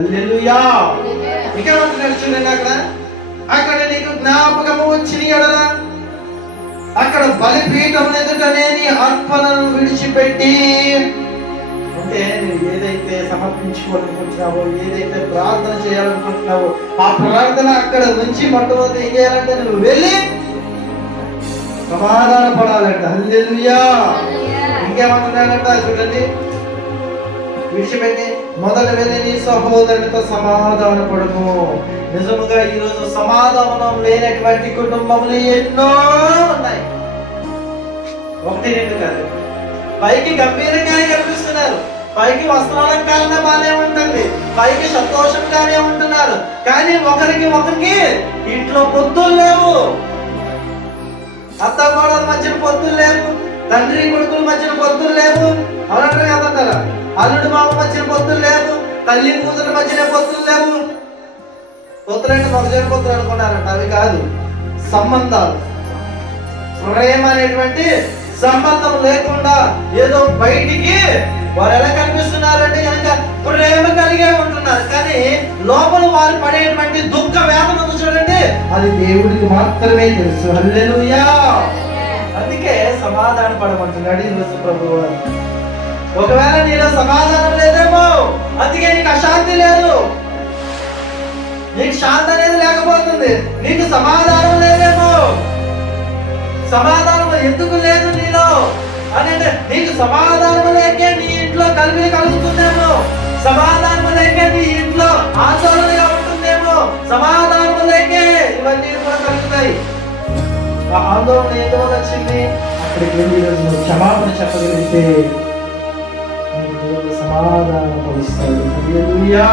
హల్లెలూయా. ఇంకేమంటున్నాడు చూడండి, అక్కడ నీకు జ్ఞాపకము వచ్చిన ఎడల అక్కడ బలిపీఠం ఎదుటనే నీ అర్పణను విడిచిపెట్టి, అంటే నువ్వు ఏదైతే సమర్పించుకోవాలనుకుంటున్నావో, ఏదైతే ప్రార్థన చేయాలనుకుంటున్నావో ఆ ప్రార్థన అక్కడ నుంచి మొట్టమొదటి ఏం చేయాలంటే నువ్వు వెళ్ళి సమాధాన పడాలంట. హల్లెలూయా. ఇంకేమంటున్నాడంట చూడండి, విడిచిపెట్టి మొదట వెళ్ళి నీ సహోదరునితో సమాధాన పడము. నిజముగా ఈరోజు సమాధానం లేనటువంటి కుటుంబములు ఎన్నో ఉన్నాయి. ఒకటి రెండు కాదు. పైకి గంభీరంగానే కనిపిస్తున్నారు, పైకి వస్త్రాలంకారణ బాగానే ఉంటుంది, పైకి సంతోషంగానే ఉంటున్నారు, కానీ ఒకరికి ఇంట్లో పొత్తులు లేవు. అత్త కోడల మధ్యన పొత్తులు లేవు, తండ్రి కొడుకుల మధ్యన పొత్తులు లేవు. అవునంటారా కాదంటారా? అల్లుడు మామ మధ్యన పొత్తులు లేవు, తల్లి కూతురు మధ్యన పొత్తులు లేవు. పొత్తులంటే మొదలైన పొత్తులు అనుకున్నారంట, అవి కాదు, సంబంధాలు. ప్రేమ అనేటువంటి సంబంధం లేకుండా ఏదో బయటికి వారు ఎలా కనిపిస్తున్నారంటే కనుక ప్రేమ కలిగే ఉంటున్నారు, కానీ లోపల వారు పడేటువంటి దుఃఖ వేదన చూడండి, అది దేవుడికి మాత్రమే తెలుసు. హల్లెలూయా. అందుకే సమాధాన పడమంటున్నాడు ఈరోజు ప్రభువు. ఒకవేళ నీలో సమాధానం లేదేమో, అందుకే నీకు అశాంతి లేదు, నీకు శాంతి అనేది లేకపోతుంది, నీకు సమాధానం లేదేమో. సమాధానం ఎందుకు లేదు నీలో అని అంటే, నీకు సమాధానం లేకే నీ ఇంట్లో కలిపి కలుగుతుందేమో, సమాధానం లేకే నీ ఇంట్లో ఆందోళనగా ఉంటుందేమో, సమాధానం లేకే ఇవన్నీ కూడా కలుగుతాయి. ఆ ఆందోళన ఏదో వచ్చింది, అక్కడికి వెళ్ళి నువ్వు క్షమాపణ చెప్పగలిగితే సమాధానం పరుస్తాడు. హల్లెలూయా.